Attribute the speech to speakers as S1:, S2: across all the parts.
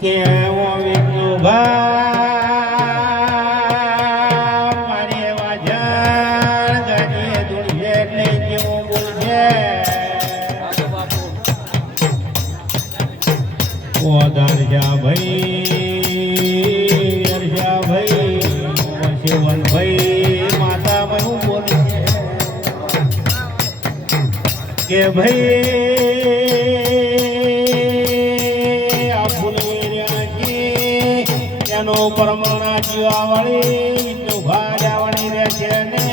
S1: કે ઓ વિષ્ણુભા મારે વાજણ ગજે દુનિયે એટલે કેવું બોલશે ઓ દરજા ભાઈ દરજા ભાઈ શિવન ભાઈ, માતા બહુ બોલે. કે ભાઈ, આ ફૂલવેરિયાજી એનો પરમણા જીવાવાળી, વિષ્ણુ ભાજાવાળી રહે છે ને.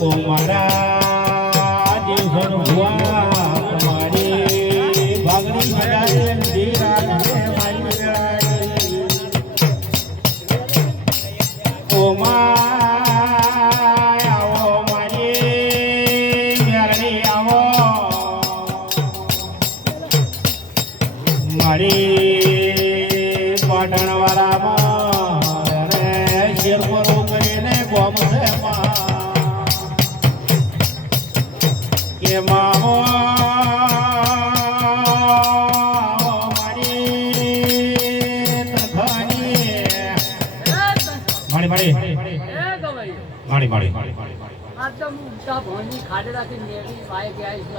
S1: ઓ મારા દેવસર ભુવા તમારી ભાગની સદાય દી રાત મારી મારી. મારી પાટણવાળામાં અને શેરપરો કરીને ગોમ છે. કે મામો મારી.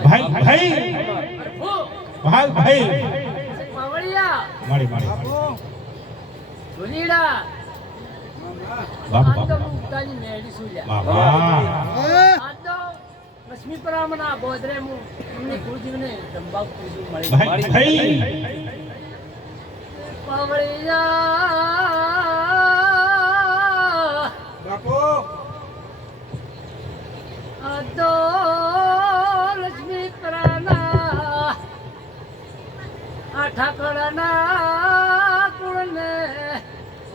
S1: ભાઈ ભાઈ. ભાઈ ભાઈ માડી માડી બાપ બાપ બાબા
S2: લક્ષ્મીપરામના ગોદરે હું એમને કુળજીવને તંબાકુ પીધું મળી પવળિયા. અદો લક્ષ્મીપરાના આ ઠાકરના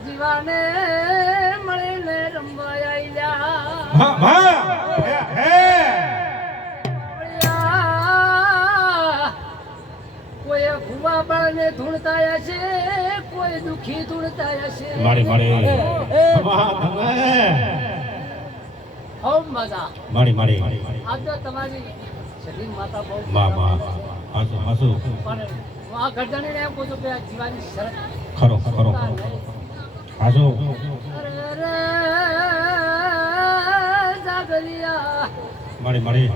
S2: જીવાને મળીને રમવા
S1: હે
S2: કોઈ ખુવા બાળને ધૂણતા છે કોઈ દુખી ધૂણતા
S1: છે. મારે
S2: મારે. મજા.
S1: માડી
S2: આજ તો તમારી શરીર માતા બહુ
S1: મા મા હાસુ હાસુ
S2: પણ આ ગરદણીને એમ કહું છું કે જીવાની શરત
S1: ખરો ખરો હાસુ મળી મળી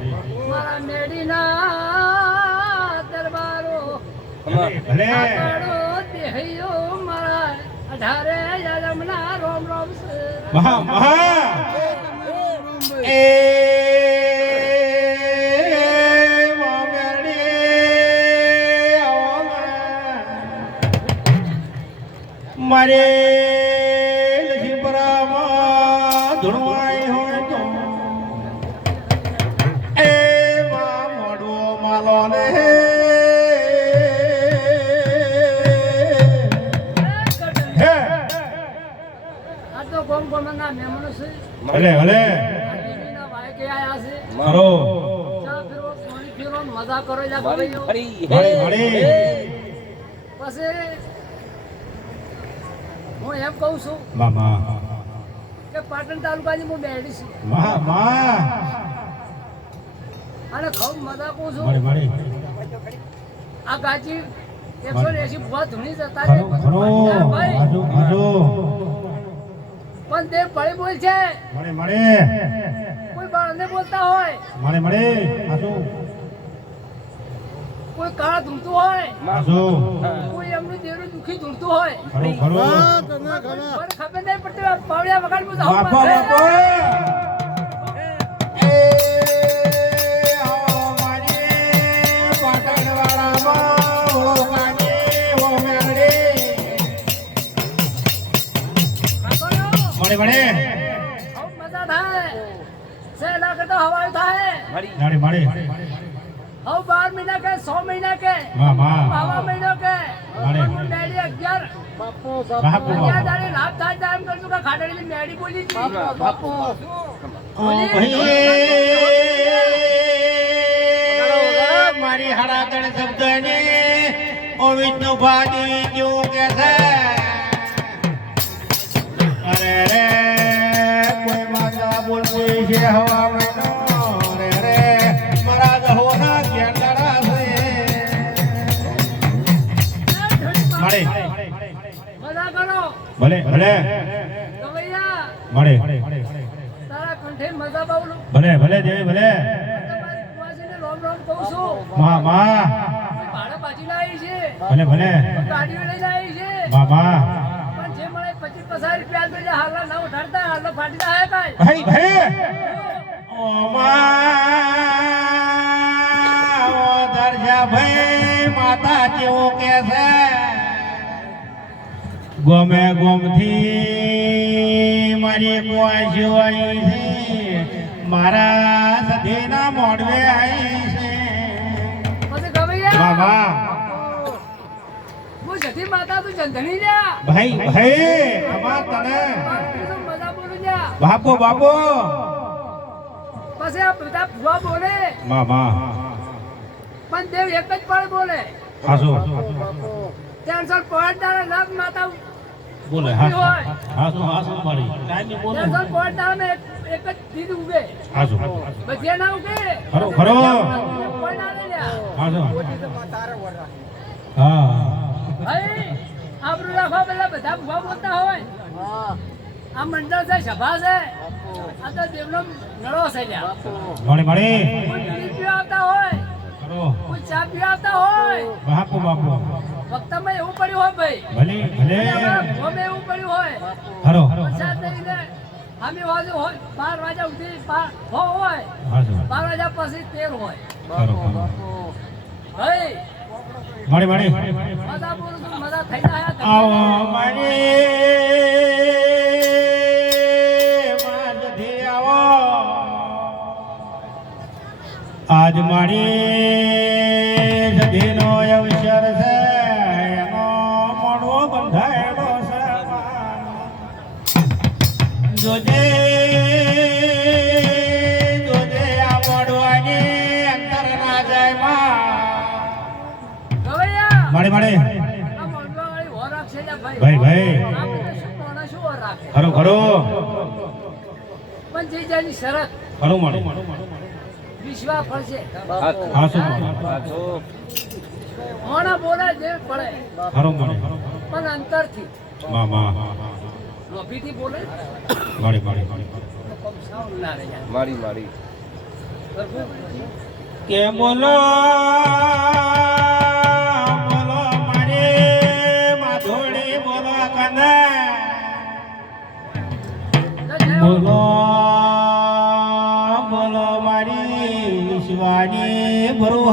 S2: મારા. મેડીના દરબારો
S1: ભલે.
S2: દેહૈયો મારા અઢારે યમના રોમ રોમ
S1: મહા મહા એ મારે
S2: હલે પાણી ફેરો મજા કરો પછી હું એમ કહું છું
S1: મામા.
S2: કે પાટણ તાલુકાની હું બેડી છું અને ખૂબ મજા કહું છું
S1: મળી
S2: આ ગાજી એકસો ને એસી ભૂવા ધૂણી જતા ભાઈ. પણ તે પડી બોલ છે.
S1: મળી મળી.
S2: કોઈ બાણને બોલતા હોય.
S1: મળી મળી. આસુ
S2: કોઈ કાળા ધૂમતું હોય.
S1: આસુ
S2: કોઈ એમનું દેવરું દુખી ધૂમતું હોય.
S1: ખરો ખરો.
S2: ખબર નહીં પડતી પાવડિયા વગાડ બોલતા જાઉં
S1: મળી
S2: ખૂબ મજા થાય સહેલા કરતા હવાયું થાય
S1: મળી મળી
S2: હવે બાર મહિના કે સો મહિના કે?
S1: મા મા
S2: બાવા મહિનો કે?
S1: મળે.
S2: મેળી અગિયાર.
S1: બાપુ
S2: અગિયાર
S1: બાપુ.
S2: દાડે લાભ થાય તો એમ કરશું કે ખાટડીની મેળી બોલી હતી.
S1: ઓ ભાઈ. મારી હડાતણ શબ્દને ઓ વિષ્ણુ ભાજી જેવું રે રે કોઈ માતા બોલતી છે હવા મહિનો રે રે મારા ભાઈ ભાઈ ઓ મા ઓ દરજા ભાઈ. માતા કેવો કે છે? ગમે ગમથી મારી કુવાશીઓ આવી છે મારા સધીના મોડવે આવી છે. બાબા
S2: હું જતી માતા તું જંધણી લ્યા
S1: ભાઈ ભાઈ અમાર તને.
S2: મજા બોલું લ્યા
S1: બાપો બાપો.
S2: પછી આ બધા ભુવા બોલે.
S1: મામા
S2: પણ દેવ એક જ પણ બોલે.
S1: હાસો
S2: પોઈન્ટ તારા લાખ માતા
S1: બોલે હાસો હાસો હાસો મારી ટાઈમી બોલે
S2: પોઈન્ટ તારા એક એક જ દીદ ઉગે
S1: હાસો
S2: બધી ના ઉગે
S1: ખરો ખરો.
S2: પોઈન્ટ આલે લ્યા.
S1: હાસો હા.
S2: ભાઈ આબરૂ રાખવા પેલા બધા ઊભા બોલતા હોય. આ મંડળ છે સભા છે. આ તો દેવનો નળો છે લ્યા.
S1: મળે મળે
S2: કોઈ બીડી આવતા હોય કોઈ ચા પીવા આવતા હોય.
S1: બાપો બાપો.
S2: વક્તામાં એવું પડ્યું હોય ભાઈ.
S1: ભલે ભલે.
S2: એવું પડ્યું હોય.
S1: ખરો
S2: વરસાદ નહીં આમી વાજો હોય બાર વાગ્યા ઉઠી હો હોય. બાર વાગ્યા પછી તેર હોય. ભાઈ.
S1: મળે
S2: મજા બોલું છું મજા થઈ જાય
S1: આવો મારી આજ મારી સધીનો અવસર છે એનો મોડવો બંધાયેલો છે. જોજે જોજે આ મોડવાની અંતર ના જાય માં. મળે મળે
S2: આ મંડળવાળી વર રાખશે લ્યા ભાઈ
S1: ભાઈ. ખરો ખરો.
S2: પણ જે જેની શરત
S1: ખરો મળે
S2: વિશ્વા ફળશે
S1: હા શું મળે
S2: ઓણા બોલાય જે પડે.
S1: ખરો મળે
S2: પણ અંતરથી.
S1: મા મા
S2: લોભીથી બોલે? કમ
S3: મારી. મારી
S2: બરોબર?
S1: કે બોલો બોલો? 바로